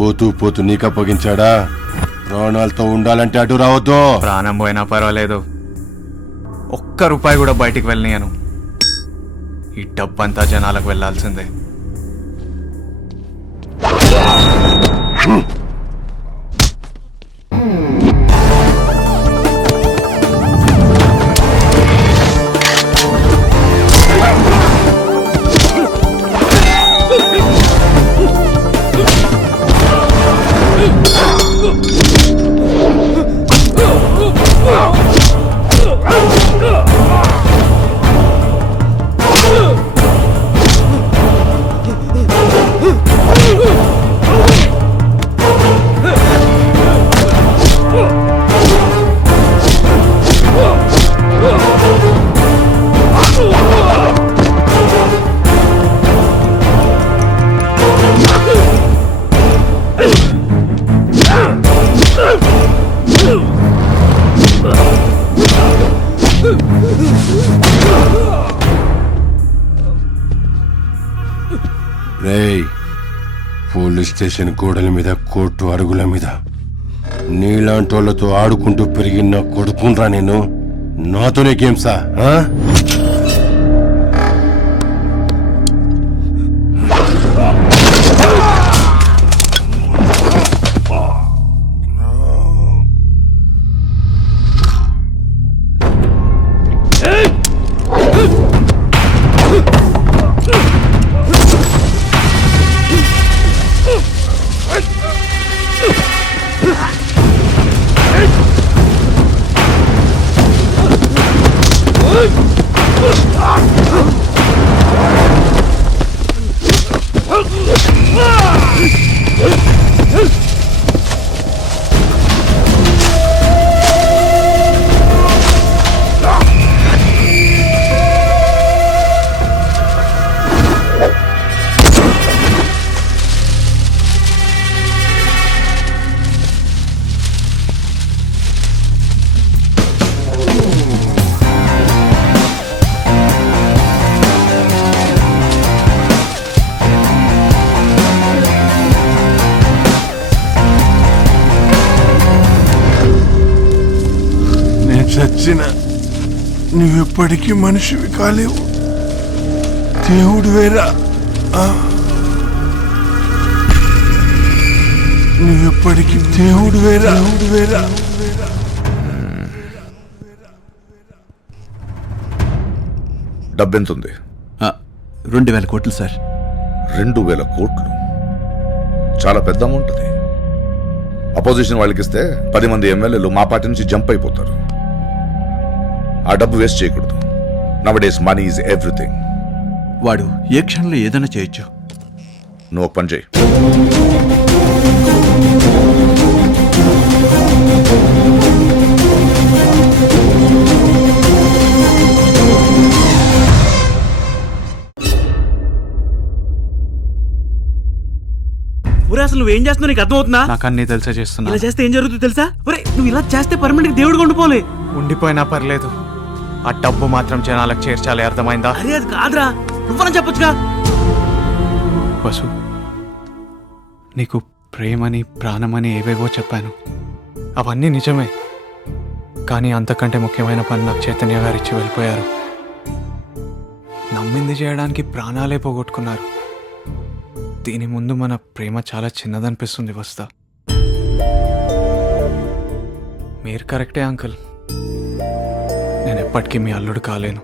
పోతూ పోతూ నీకు అప్పగించాడా? ప్రాణాలతో ఉండాలంటే అటు రావద్దు. ప్రాణం పోయినా పర్వాలేదు, ఒక్క రూపాయి కూడా బయటికి వెళ్ళనియను. ఈ డబ్బంతా జనాలకు వెళ్ళాల్సిందే. రేయ్, పోలీస్ స్టేషన్ గోడల మీద, కోర్టు అరుగుల మీద నీలాంటోళ్లతో ఆడుకుంటూ పెరిగిన కొడుకునరా నేను. నాతోనే గేమ్సా? చచ్చిన నువ్వెప్పటికీ మనిషివి కాలేవు. దేవుడు వేరా. నువ్వెప్పటికీ దేవుడు వేరా. డబ్బెంతుంది? 2000 కోట్లు సార్. 2000 కోట్లు చాలా పెద్ద అమౌంట్. అది అపోజిషన్ వాళ్ళకి ఇస్తే 10 మంది ఎమ్మెల్యేలు మా పార్టీ నుంచి జంప్ అయిపోతారు. ఆ డబ్బు వేస్ట్ చేయకూడదు. నవడేస్ మనీ ఈజ్ ఎవ్రీథింగ్. వాడు ఏ క్షణంలో ఏదైనా చేయొచ్చు. నువ్వు ఒక పని చేయి. అసలు నువ్వేం చేస్తున్నావు నీకు అర్థమవుతుందా? నాకు అన్ని తెలిసే చేస్తున్నా. ఇలా చేస్తే ఏం జరుగుతుందో తెలుసా? నువ్వు ఇలా చేస్తే పర్మనెంట్ దేవుడు ఉండిపోలే. ఉండిపోయినా పర్లేదు, ఆ డబ్బు మాత్రం జనాలకు చేర్చాలి. అర్థమైందా? అరే అది కాదురా, నువ్వని చెప్పొచ్చుగా. వసు, నీకు ప్రేమని ప్రాణమని ఏవేవో చెప్పాను, అవన్నీ నిజమే. కానీ అంతకంటే ముఖ్యమైన పని నాకు చైతన్య గారు ఇచ్చి వెళ్ళిపోయారు. నమ్మింది చేయడానికి ప్రాణాలే పోగొట్టుకున్నారు. దీని ముందు మన ప్రేమ చాలా చిన్నదనిపిస్తుంది వస్తా. మీరు కరెక్టే అంకుల్, నేను ఎప్పటికీ మీ అల్లుడు కాలేను.